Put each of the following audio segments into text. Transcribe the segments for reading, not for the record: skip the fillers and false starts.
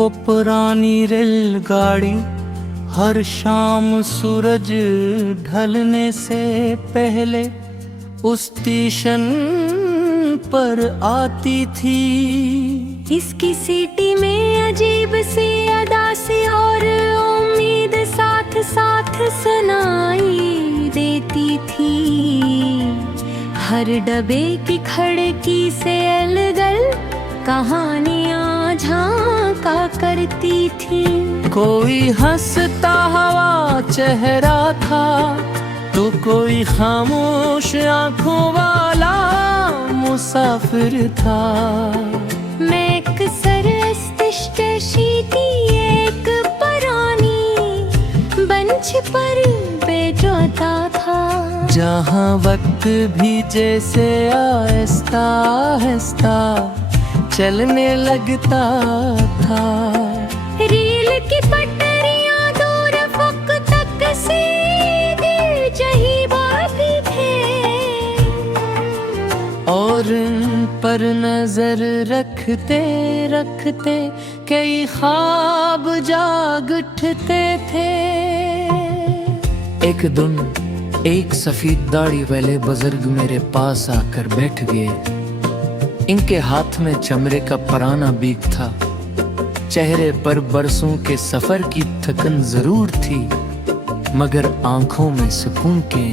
वो पुरानी रेलगाड़ी हर शाम सूरज ढलने से पहले उस स्टेशन पर आती थी। इसकी सीटी में अजीब सी अदा सी और उम्मीद साथ साथ सुनाई देती थी। हर डब्बे की खिड़की से अलगल कहानियां झांका करती थी। कोई हंसता हुआ चेहरा था तो कोई खामोश आंखों वाला मुसाफिर था। मैं अक्सर स्टेशन की एक पुरानी बंच पर बेजाता था, जहाँ वक्त भी जैसे आहिस्ता आहिस्ता चलने लगता था। रेल की पटरियां दूर फुक तक सीधे जही बाकी थे, और उन पर नजर रखते रखते कई ख्वाब जाग उठते थे। एक दिन एक सफेद दाढ़ी वाले बुजुर्ग मेरे पास आकर बैठ गए। इनके हाथ में चमड़े का पुराना बीक था। चेहरे पर बरसों के सफर की थकन जरूर थी, मगर आंखों में सुकून के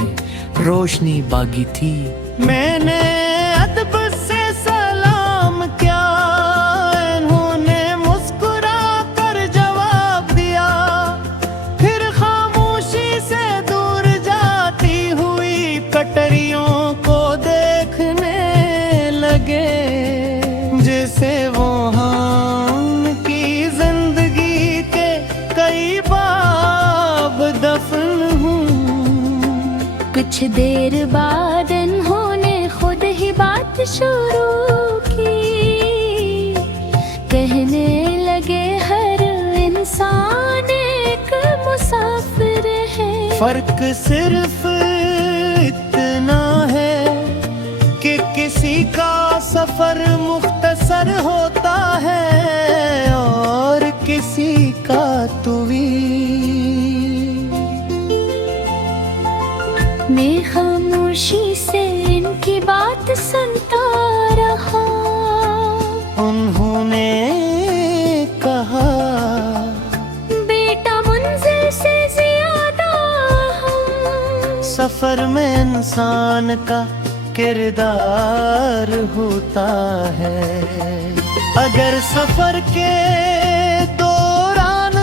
रोशनी बागी थी। मैंने अदब से सलाम किया, इन्होंने मुस्कुरा कर जवाब दिया, फिर खामोशी से दूर जाती हुई पटरियों को देखने लगे, जैसे वो हम की जिंदगी के कई बाब दफन हूँ। कुछ देर बाद इन्होंने खुद ही बात शुरू की। कहने लगे हर इंसान एक मुसाफिर है, फर्क सिर्फ इतना है कि किसी का सफर मुख्तसर होता है और किसी का तवील। मैं खामोशी से इनकी बात सुनता रहा। उन्होंने कहा, बेटा मंजिल से ज्यादा हम सफर में इंसान का किरदार होता है। अगर सफर के दौरान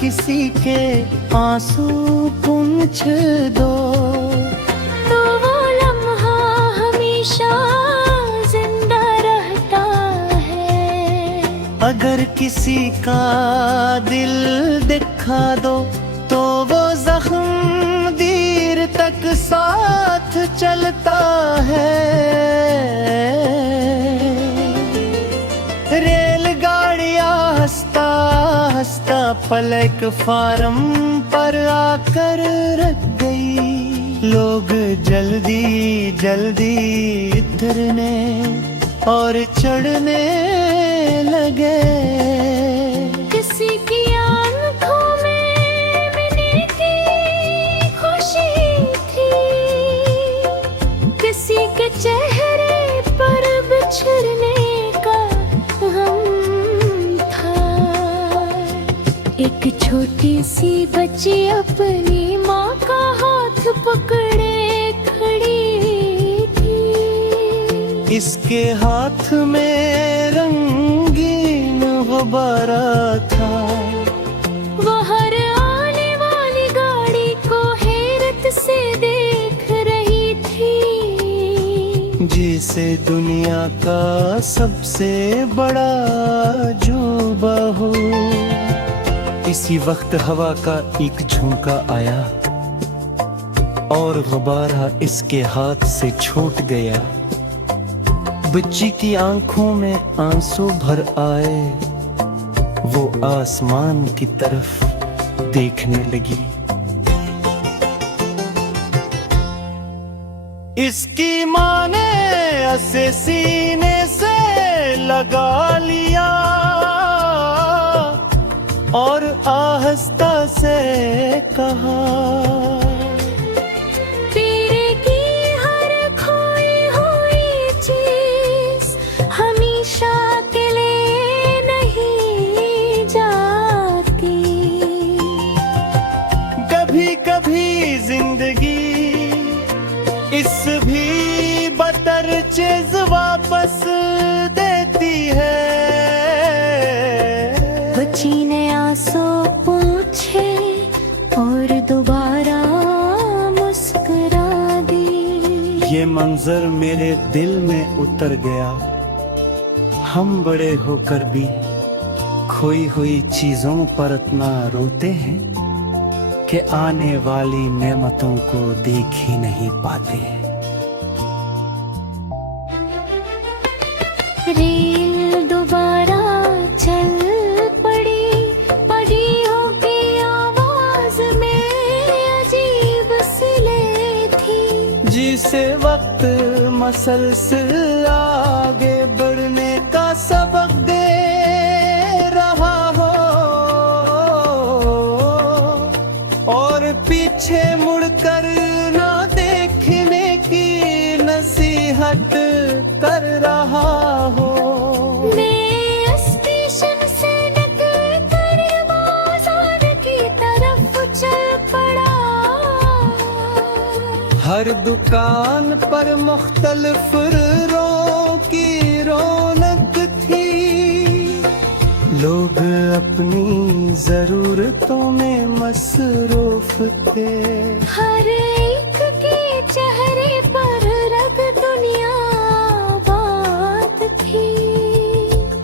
किसी के आंसू पूंछ दो तो वो लम्हा हमेशा जिंदा रहता है। अगर किसी का दिल दिखा दो तो वो जख्म देर तक साथ चलता है। रेलगाड़ियां हंसता हंसता पलक फार्म पर आकर रख गई। लोग जल्दी जल्दी उतरने और चढ़ने लगे। किसी की आंखों में मिलने की खुशी थी, किसी के चेहरे पर बिछड़ने का गम था। एक छोटी सी बच्ची अपनी माँ का हाथ पकड़े खड़ी थी। इसके हाथ में रंगीन गुब्बारा था। वो हर आने वाली गाड़ी को हैरत से देख रही थी, जिसे दुनिया का सबसे बड़ा अजूबा हो। इसी वक्त हवा का एक झोंका आया और गुब्बारा इसके हाथ से छूट गया। बच्ची की आंखों में आंसू भर आए। वो आसमान की तरफ देखने लगी। इसकी माँ ने उसे सीने से लगा लिया और आहिस्ता से कहा, तेरे की हर खोई हुई चीज हमेशा के लिए नहीं जाती। कभी कभी जिंदगी इस भी बदतर चीज वापस देती है। बची ने आंसू पूछे और दोबारा मुस्कुरा दी। ये मंजर मेरे दिल में उतर गया। हम बड़े होकर भी खोई हुई चीजों पर इतना रोते हैं कि आने वाली नेमतों को देख ही नहीं पाते। रेल दोबारा चल पड़ी, परियों की आवाज में अजीब सिले थी। जिसे वक्त मसलसल आगे बढ़ने का सबक दे रहा हो और पीछे मुड़कर ना देखने की नसीहत कर रहा हो। मैं स्टेशन से निकल कर बाजार की तरफ चल पड़ा। हर दुकान पर मुख्तलिफ रंगों की रौनक थी। लोग अपनी जरूरतों में मसरूफ थे। हर एक के चेहरे पर रग दुनिया बात थी।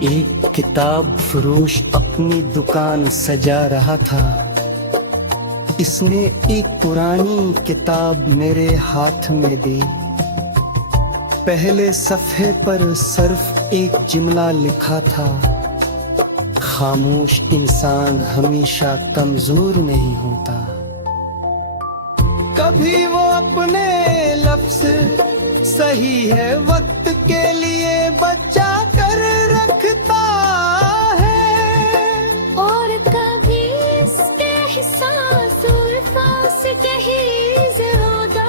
एक किताब फरोश अपनी दुकान सजा रहा था। इसने एक पुरानी किताब मेरे हाथ में दी। पहले सफ़े पर सिर्फ एक जुमला लिखा था, खामोश इंसान हमेशा कमजोर नहीं होता। कभी वो अपने लफ्ज सही है वक्त के लिए बचा कर रखता है, और कभी इसके एहसास उल्फास के ही ज़्यादा।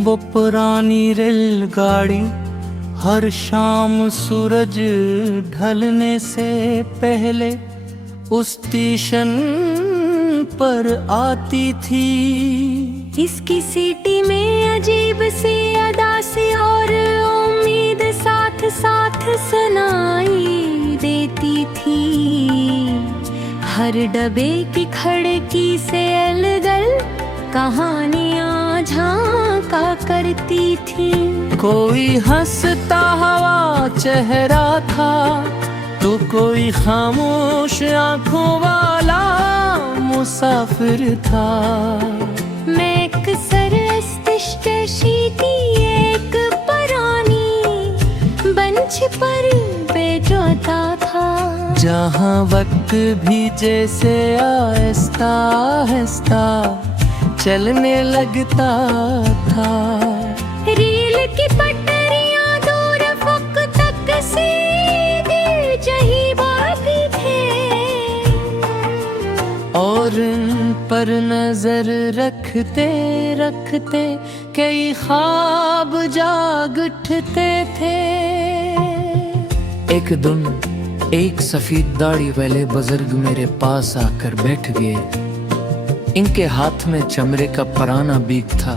वो पुरानी रेलगाड़ी हर शाम सूरज ढलने से पहले उस स्टेशन पर आती थी। इसकी सीटी में अजीब सी अदा सी और उम्मीद साथ साथ सुनाई देती थी। हर डब्बे की खिड़की से अलगल कहानियां झांका करती थी। कोई हंसता हुआ चेहरा था तो कोई खामोश आंखों वाला मुसाफिर था। मैं अक्सर स्टेशन की एक पुरानी बंच पर बैठता था, जहाँ वक्त भी जैसे आहिस्ता आहिस्ता चलने लगता था। रेल की पटरियां दूर फक तक सीधी जही बाकी थे, और उन पर नजर रखते रखते कई ख्वाब जाग उठते थे। एक दिन एक सफेद दाढ़ी वाले बुजुर्ग मेरे पास आकर बैठ गए। इनके हाथ में चमड़े का पुराना बीक था।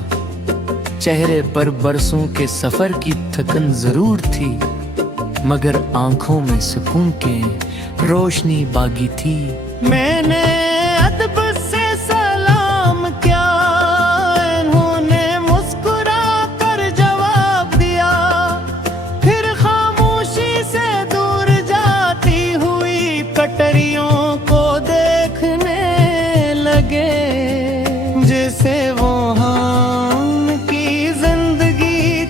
चेहरे पर बरसों के सफर की थकन जरूर थी, मगर आंखों में सुकून के रोशनी बागी थी। मैंने अदब से सलाम किया, इन्होंने मुस्कुरा कर जवाब दिया, फिर खामोशी से दूर जाती हुई कटरियों को देखने लगे। जैसे वो हम की जिंदगी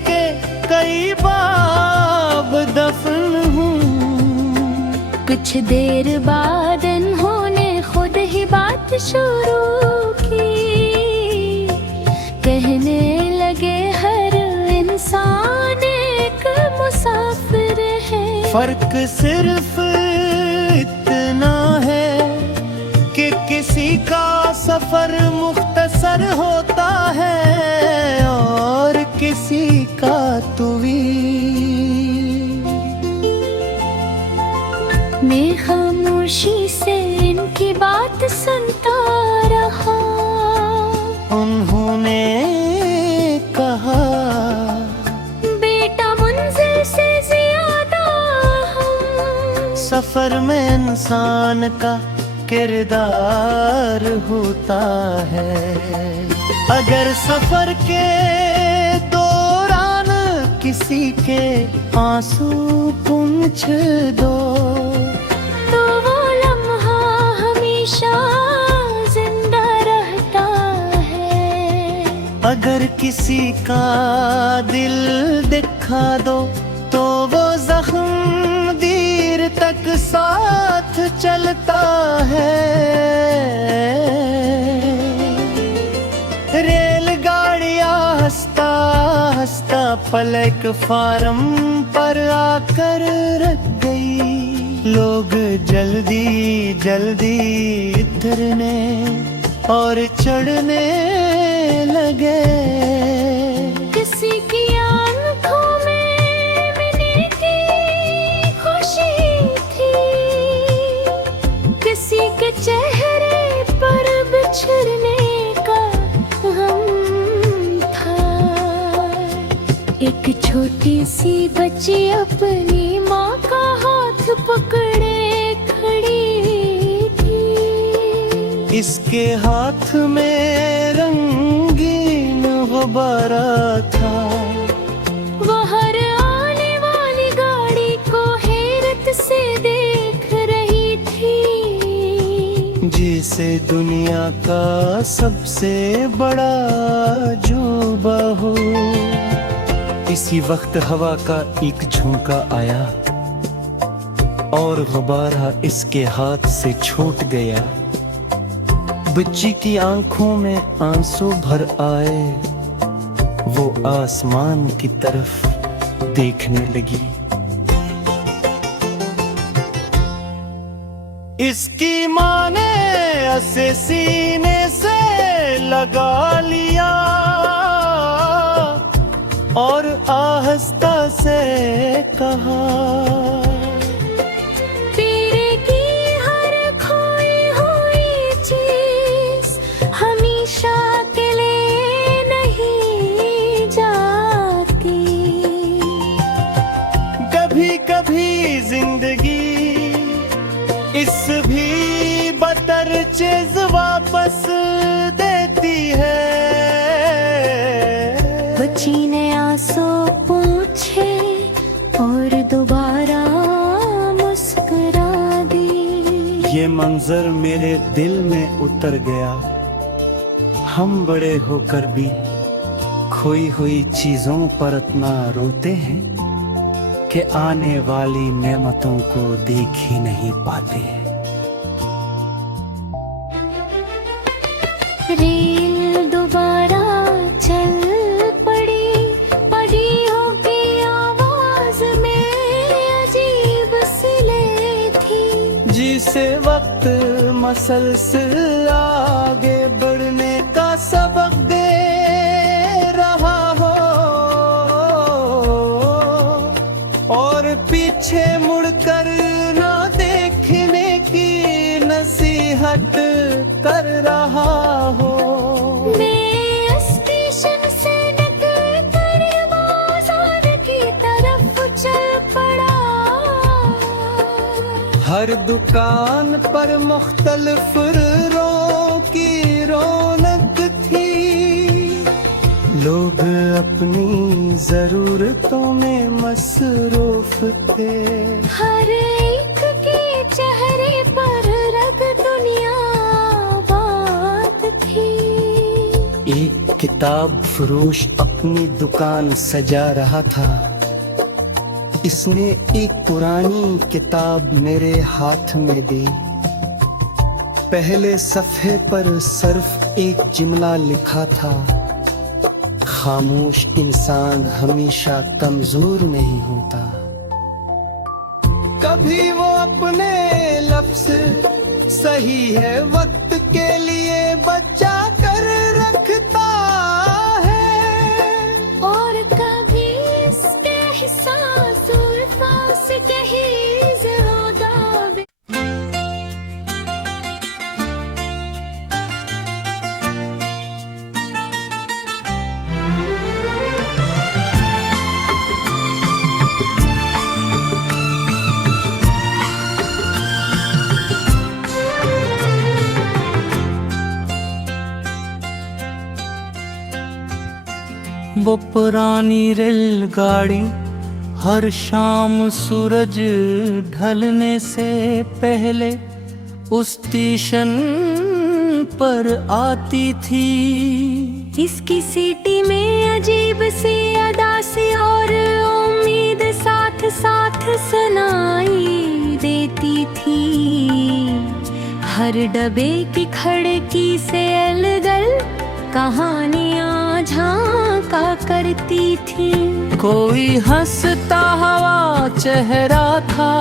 कुछ देर बाद उन्होंने खुद ही बात शुरू की। कहने लगे हर इंसान एक मुसाफिर है। फर्क सिर्फ इतना है कि किसी का सफर मुख्तसर होता है और किसी का तवील। मैं खामोशी से इनकी बात सुनता रहा। उन्होंने कहा, बेटा मंजिल से ज्यादा हम। सफर में इंसान का किरदार होता है। अगर सफर के दौरान किसी के आंसू पूंछ दो तो वो लम्हा हमेशा जिंदा रहता है। अगर किसी का दिल दिखा दो तो वो जख्म देर तक साथ चलता है। रेलगाड़ियां हंसता हंसता पलक फार्म पर आकर रख गई। लोग जल्दी जल्दी उतरने और चढ़ने लगे। किसी की आंखों में मिलने की खुशी थी, किसी के चेहरे पर बिछड़ने का गम था। एक छोटी सी बच्ची अपनी माँ का हाथ पकड़े खड़ी थी। इसके हाथ में रंगीन गुब्बारा था। वो हर आने वाली गाड़ी को हैरत से देख रही थी। जिसे दुनिया का सबसे बड़ा जुबा हो। इसी वक्त हवा का एक झोंका आया और गुब्बारा इसके हाथ से छूट गया। बच्ची की आंखों में आंसू भर आए। वो आसमान की तरफ देखने लगी। इसकी माँ ने उसे सीने से लगा लिया और आहिस्ता से कहा, तेरे की हर खोई हुई चीज हमेशा के लिए नहीं जाती। कभी कभी जिंदगी इस भी बदतर चीज वापस देती है। बच्ची ने आंसू पूछे और दोबारा मुस्कुरा दी। ये मंजर मेरे दिल में उतर गया। हम बड़े होकर भी खोई हुई चीजों पर इतना रोते हैं कि आने वाली नेमतों को देख ही नहीं पाते। रेल दोबारा चल पड़ी, परियों की आवाज में अजीब सिले थी। जिसे वक्त मसलसल आगे बढ़ने का सबक दे रहा हो और पीछे मुड़कर ना देखने की नसीहत कर रहा हो। मैं स्टेशन से निकल कर बाजार की तरफ चल पड़ा। हर दुकान पर मुख्तलिफ रंगों की रौनक थी। लोग अपनी जरूरतों में मसरूफ थे। हर एक के चेहरे पर रग दुनिया बात थी। एक किताब फरोश अपनी दुकान सजा रहा था इसने एक पुरानी किताब मेरे हाथ में दी। पहले सफ़े पर सिर्फ एक जुमला लिखा था, खामोश इंसान हमेशा कमजोर नहीं होता। कभी वो अपने लफ्ज़ सही है वक्त के लिए बचा कर रखता है, और कभी इसके एहसास उल्फास के ही ज़रोदा बे। वो पुरानी रेलगाड़ी हर शाम सूरज ढलने से पहले उस स्टेशन पर आती थी। इसकी सीटी में अजीब सी अदा सी और उम्मीद साथ साथ सुनाई देती थी। हर डब्बे की खिड़की से अलगल कहानियां झांका करती थी। कोई हंसता हवा चेहरा था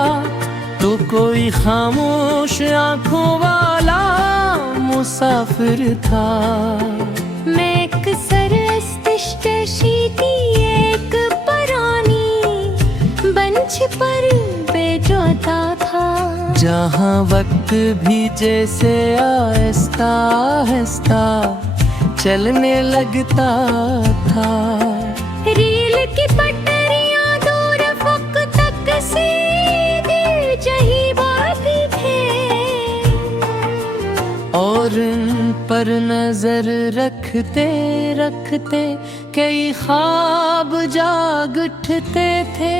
तो कोई खामोश आंखों वाला मुसाफिर था। मैं अक्सर इस्तिश्कशी की एक पुरानी बंच पर बेजोता था, जहाँ वक्त भी जैसे आहिस्ता आहिस्ता चलने लगता था। रेल की पटरियां दूर फुक तक सीधी जही बाती थे, और उन पर नजर रखते रखते कई ख्वाब जाग उठते थे।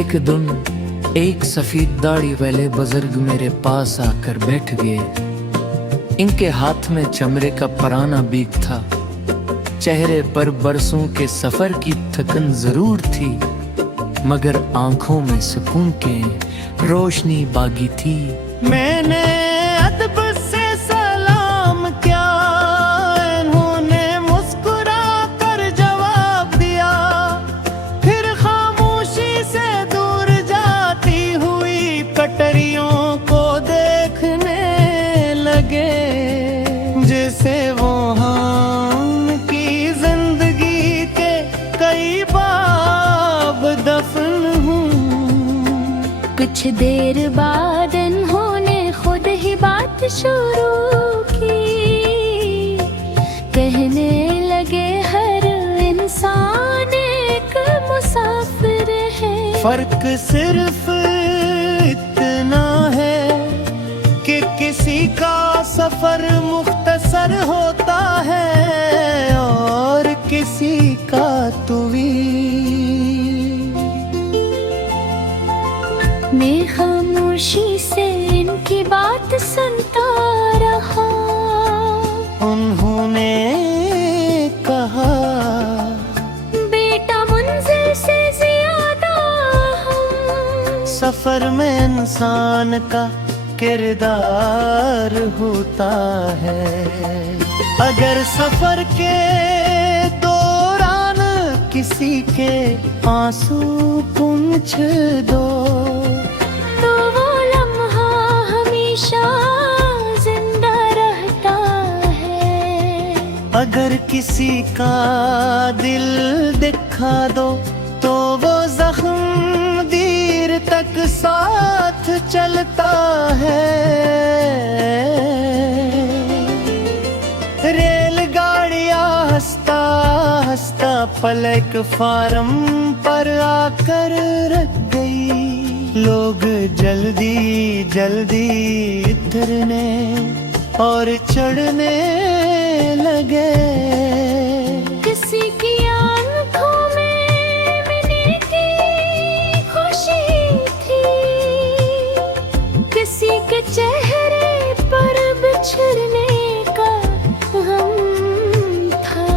एक दिन एक सफेद दाढ़ी वाले बुजुर्ग मेरे पास आकर बैठ गए। इनके हाथ में चमड़े का पुराना बीक था। चेहरे पर बरसों के सफर की थकन जरूर थी, मगर आंखों में सुकून के रोशनी बागी थी। मैंने अदब से सलाम किया, इन्होंने मुस्कुरा कर जवाब दिया, फिर खामोशी से दूर जाती हुई पटरियों को देखने लगे, जैसे वो हम की जिंदगी के कई बाब दफन हूँ। कुछ देर बाद इन्होंने खुद ही बात शुरू की। कहने लगे हर इंसान एक मुसाफिर है, फर्क सिर्फ इतना है कि किसी का सफर मुख्तसर होता है और किसी का तवील। मैं खामोशी से इनकी बात सुनता रहा। उन्होंने कहा, बेटा मंजिल से ज्यादा हम सफर में इंसान का किरदार होता है। अगर सफर के दौरान किसी के आंसू पूंछ दो, तो वो लम्हा हमेशा जिंदा रहता है। अगर किसी का दिल दिखा दो, तो वो जख्म देर तक साथ चलता है। रेलगाड़ियां हंसता हंसता पलक फार्म पर आकर रख गई। लोग जल्दी जल्दी उतरने और चढ़ने लगे। किसी की आंखों में मिलने की खुशी थी, किसी के चेहरे पर बिछड़ने का गम था।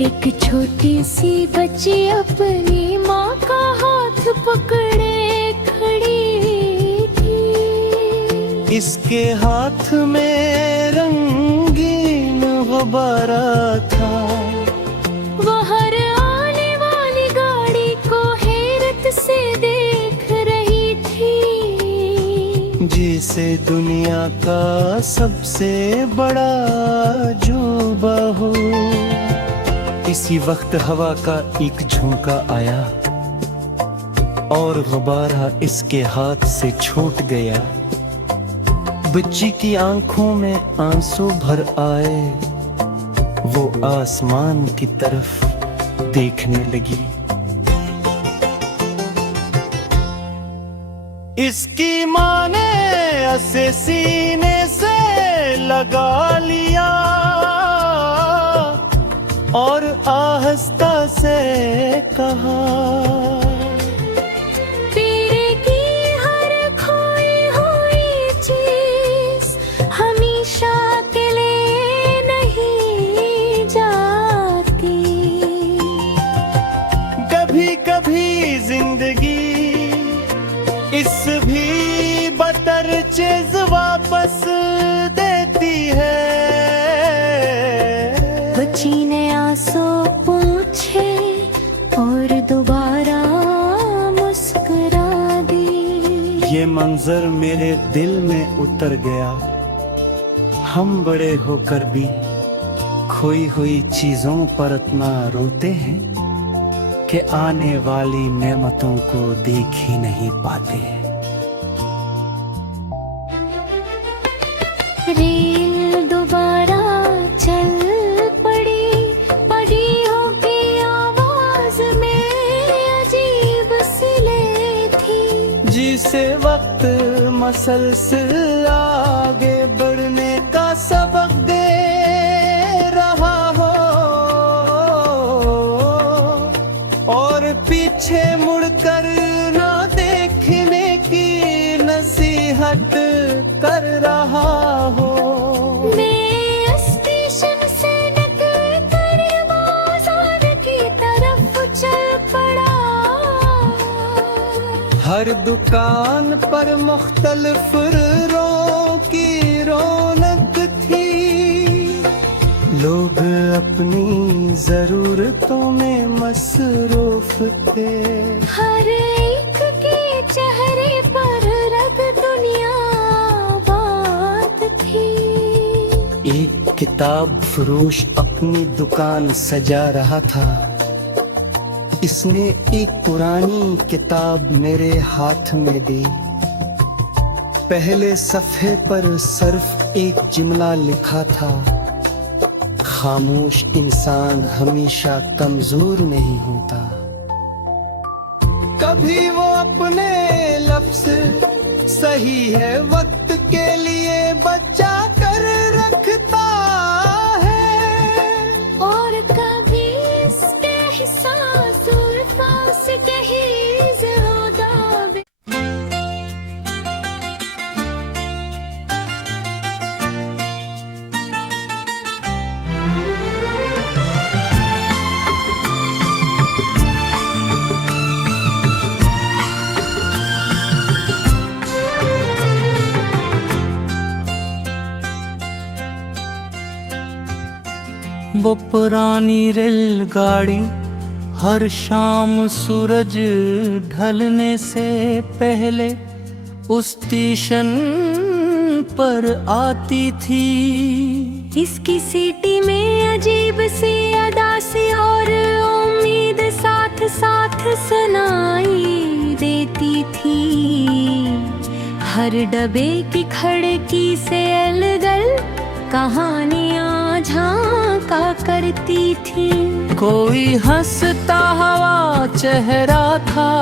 एक छोटी सी बच्ची अपनी माँ का हाथ पकड़े खड़ी थी। इसके हाथ में रंगीन गुब्बारा था। वो हर आने वाली गाड़ी को हैरत से देख रही थी। जिसे दुनिया का सबसे बड़ा अजूबा हो। इसी वक्त हवा का एक झोंका आया और गुब्बारा इसके हाथ से छूट गया। बच्ची की आंखों में आंसू भर आए। वो आसमान की तरफ देखने लगी। इसकी माँ ने उसे सीने से लगा लिया और आहिस्ता से कहा, तेरे की हर खोई हुई चीज हमेशा के लिए नहीं जाती। कभी कभी जिंदगी इस भी बदतर चीज वापस देती है। बच्ची ने आंसू पूछे और दोबारा मुस्कुरा दी। ये मंजर मेरे दिल में उतर गया। हम बड़े होकर भी खोई हुई चीजों पर इतना रोते हैं कि आने वाली नेमतों को देख ही नहीं पाते। रेल दोबारा चल पड़ी। परियों की आवाज में अजीब सिले थी। जिसे वक्त मसलसल आगे बढ़ने का सबक दे रहा हो और पीछे मुड़कर ना देखने की नसीहत कर रहा हो। मैं स्टेशन से निकल कर बाजार की तरफ चल पड़ा। हर दुकान पर मुख्तलिफ रंगों की रौनक थी। लोग अपनी जरूरतों में मसरूफ थे। हर एक के चेहरे पर रग दुनिया बात थी। एक किताब फरोश अपनी दुकान सजा रहा था। इसने एक पुरानी किताब मेरे हाथ में दी। पहले सफ़े पर सिर्फ एक जुमला लिखा था, खामोश इंसान हमेशा कमजोर नहीं होता। कभी वो अपने लफ्ज सही है वक्त के लिए बचा कर रखता है और कभी इसके एहसास उल्फास के ही ज़्यादा। वो पुरानी रेलगाड़ी हर शाम सूरज ढलने से पहले उस स्टेशन पर आती थी। इसकी सीटी में अजीब सी अदा सी और उम्मीद साथ साथ सुनाई देती थी। हर डब्बे की खिड़की से अलगल कहानियां झांका करती थी। कोई हंसता हुआ चेहरा था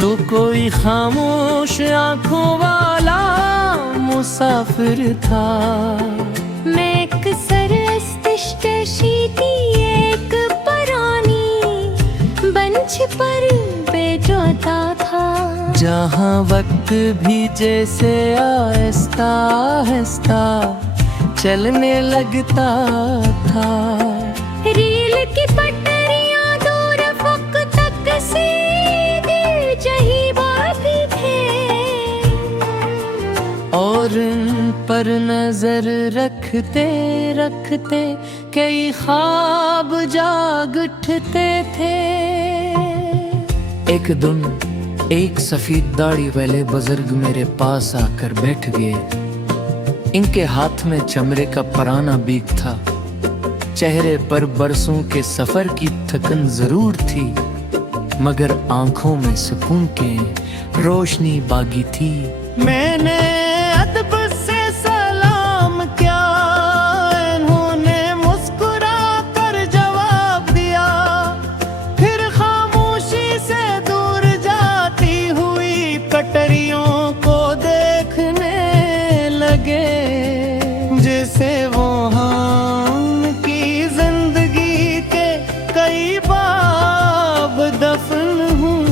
तो कोई खामोश आंखों वाला मुसाफिर था। मैं अक्सर स्टेशन की एक पुरानी बंच पर बैठता था, जहाँ वक्त भी जैसे आहिस्ता आहिस्ता चलने लगता था। रेल की पटरी और इन पर नजर रखते रखते कई ख्वाब जाग उठते थे। एक दिन एक सफेद दाढ़ी वाले बुजुर्ग मेरे पास आकर बैठ गए। इनके हाथ में चमड़े का पुराना बीक था। चेहरे पर बरसों के सफर की थकन जरूर थी, मगर आंखों में सुकून के रोशनी बागी थी। मैंने अदब से सलाम किया, इन्होंने मुस्कुरा कर जवाब दिया, फिर खामोशी से दूर जाती हुई कटरियों को देखने लगे, जैसे वो हम की जिंदगी के कई बाब दफन हूँ।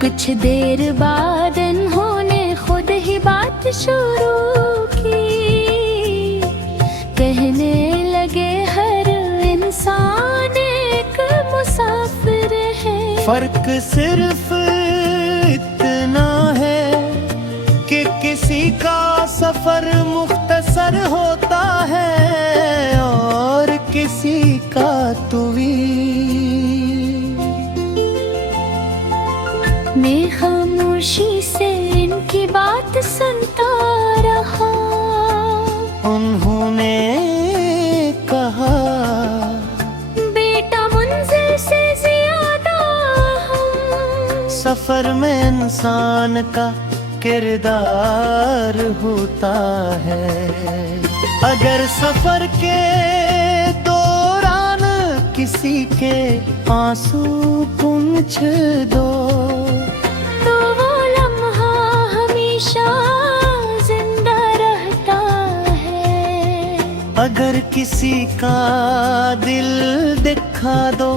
कुछ देर बाद इन्होंने खुद ही बात शुरू की। कहने लगे हर इंसान एक मुसाफिर है। फर्क सिर्फ इतना है कि किसी का सफर मुख्तसर होता है और किसी का तवील। मैं खामोशी से इनकी बात सुनता रहा। उन्होंने कहा, बेटा मंजिल से ज्यादा हम सफर में इंसान का किरदार होता है। अगर सफर के दौरान किसी के आंसू पूंछ दो, तो वो लम्हा हमेशा जिंदा रहता है। अगर किसी का दिल दिखा दो,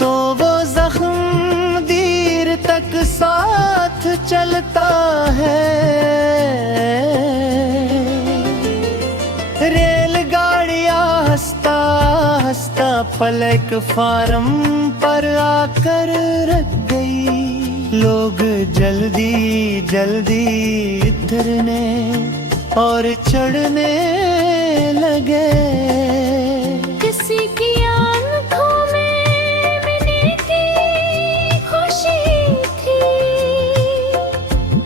तो वो जख्म देर तक साथ चलता है। रेलगाड़ियां हंसता हंसता प्लेटफार्म पर आकर रुक गई। लोग जल्दी जल्दी उतरने और चढ़ने लगे। किसी की आंखों में मिलने की खुशी थी,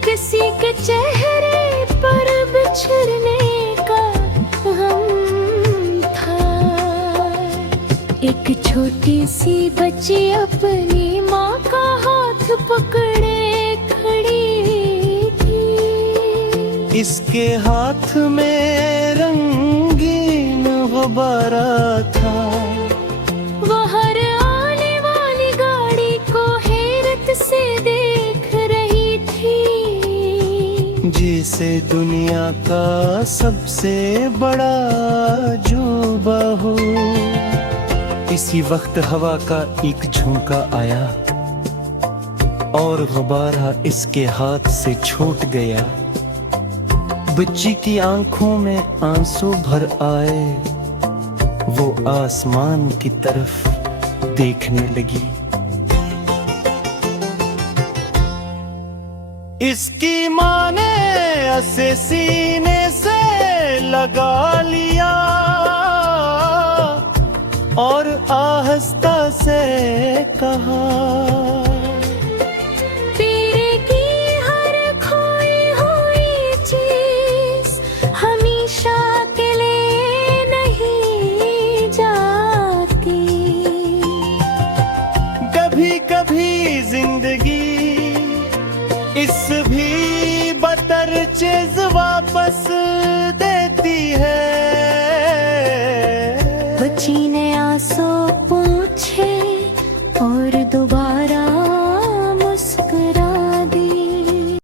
किसी के चेहरे पर बिछड़ने का गम था। एक छोटी सी बच्ची अपनी माँ का हाथ पकड़े खड़ी थी। इसके हाथ में रंगीन गुब्बारा था। वो हर आने वाली गाड़ी को हैरत से देख रही थी, जिसे दुनिया का सबसे बड़ा जुबा हो। इसी वक्त हवा का एक झोंका आया और गुब्बारा इसके हाथ से छूट गया। बच्ची की आंखों में आंसू भर आए। वो आसमान की तरफ देखने लगी। इसकी माँ ने उसे सीने से लगा लिया और आहिस्ता से कहा, तेरे की हर खोई हुई चीज हमेशा के लिए नहीं जाती। कभी कभी जिंदगी इस भी बदतर चीज वापस देती है।